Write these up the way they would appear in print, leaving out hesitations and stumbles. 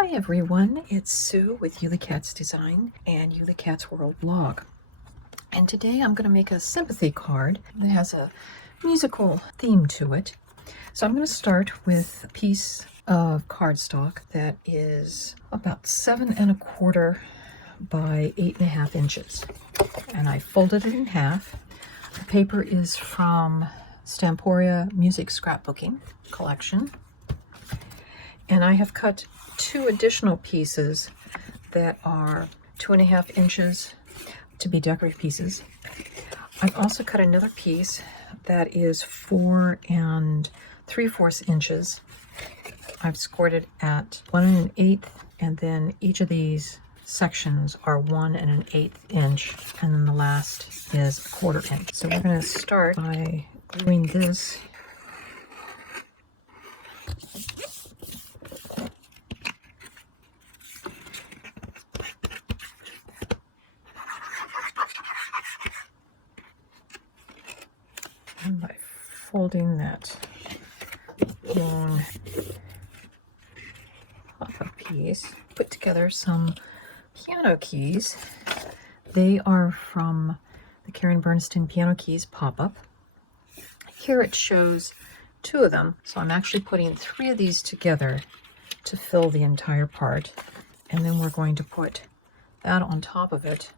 Hi everyone, it's Sue with Ully Cat's Design and Ully Cat's World Vlog. And today I'm going to make a sympathy card that has a musical theme to it. So I'm going to start with a piece of cardstock that is about 7 1/4 by 8 1/2 inches. And I folded it in half. The paper is from Stamporia Music Scrapbooking Collection. And I have cut 2 additional pieces that are 2 1/2 inches to be decorative pieces. I've also cut another piece that is 4 3/4 inches. I've scored it at 1 1/8, and then each of these sections are 1 1/8 inch, and then the last is 1/4 inch. So we're going to start by gluing this by folding that long pop-up piece. Put together some piano keys. They are from the Karen Bernstein Piano Keys pop-up. Here it shows 2 of them, so I'm actually putting 3 of these together to fill the entire part, and then we're going to put that on top of it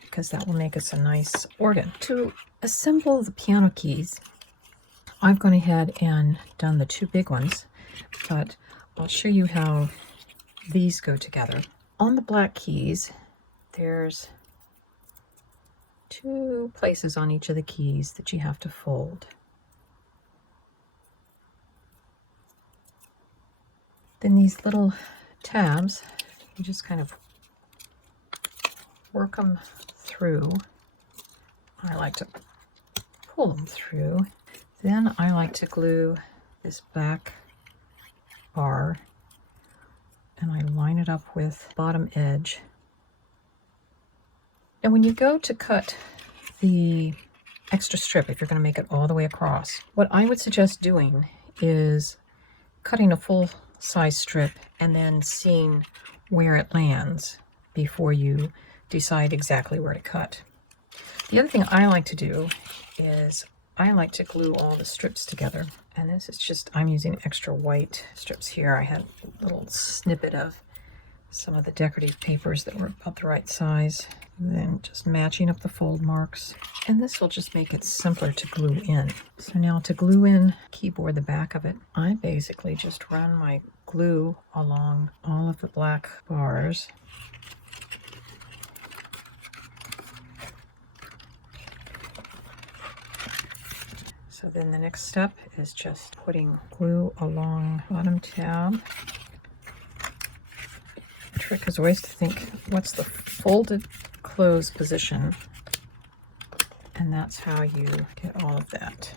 because that will make us a nice organ. To assemble the piano keys, I've gone ahead and done the 2 big ones, but I'll show you how these go together. On the black keys, there's 2 places on each of the keys that you have to fold. Then these little tabs, you just kind of work them through. I like to pull them through. Then I like to glue this back bar, and I line it up with bottom edge. And when you go to cut the extra strip, if you're going to make it all the way across, what I would suggest doing is cutting a full size strip and then seeing where it lands before you decide exactly where to cut. The other thing I like to do is I like to glue all the strips together. And this is just, I'm using extra white strips here. I had a little snippet of some of the decorative papers that were about the right size. And then just matching up the fold marks. And this will just make it simpler to glue in. So now to glue in keyboard, the back of it, I basically just run my glue along all of the black bars. So then the next step is just putting glue along bottom tab. The trick is always to think, what's the folded close position? And that's how you get all of that.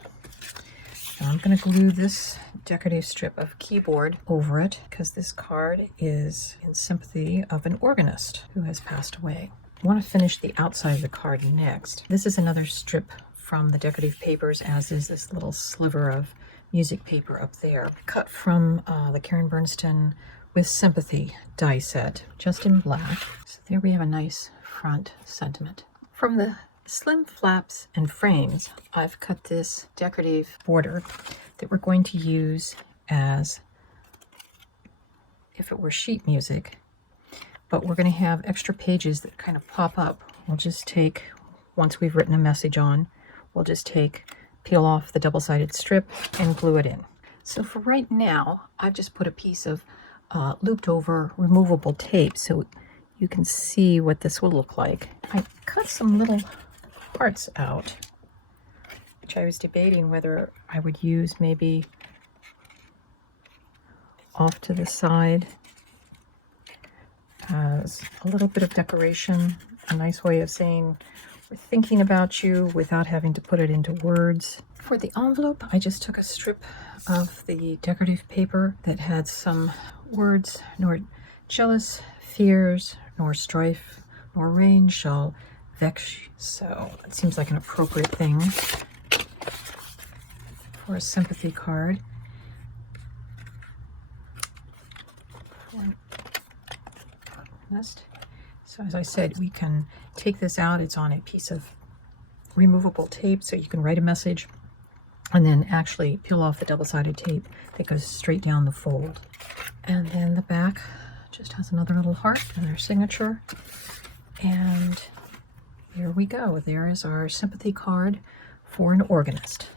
Now I'm going to glue this decorative strip of keyboard over it because this card is in sympathy of an organist who has passed away. I want to finish the outside of the card next. This is another strip from the decorative papers, as is this little sliver of music paper up there, cut from the Karen Bernstein with Sympathy die set, just in black. So there we have a nice front sentiment. From the slim flaps and frames, I've cut this decorative border that we're going to use as if it were sheet music, but we're going to have extra pages that kind of pop up. We'll just take, once we've written a message on, we'll just peel off the double-sided strip and glue it in. So for right now, I've just put a piece of looped over removable tape so you can see what this will look like. I cut some little parts out, which I was debating whether I would use maybe off to the side as a little bit of decoration, a nice way of saying we're thinking about you without having to put it into words. For the envelope, I just took a strip of the decorative paper that had some words, nor jealous, fears, nor strife, nor rain shall vex. So it seems like an appropriate thing for a sympathy card. organist. So as I said, we can take this out. It's on a piece of removable tape, so you can write a message and then actually peel off the double-sided tape that goes straight down the fold. And then the back just has another little heart and their signature. And here we go. There is our sympathy card for an organist.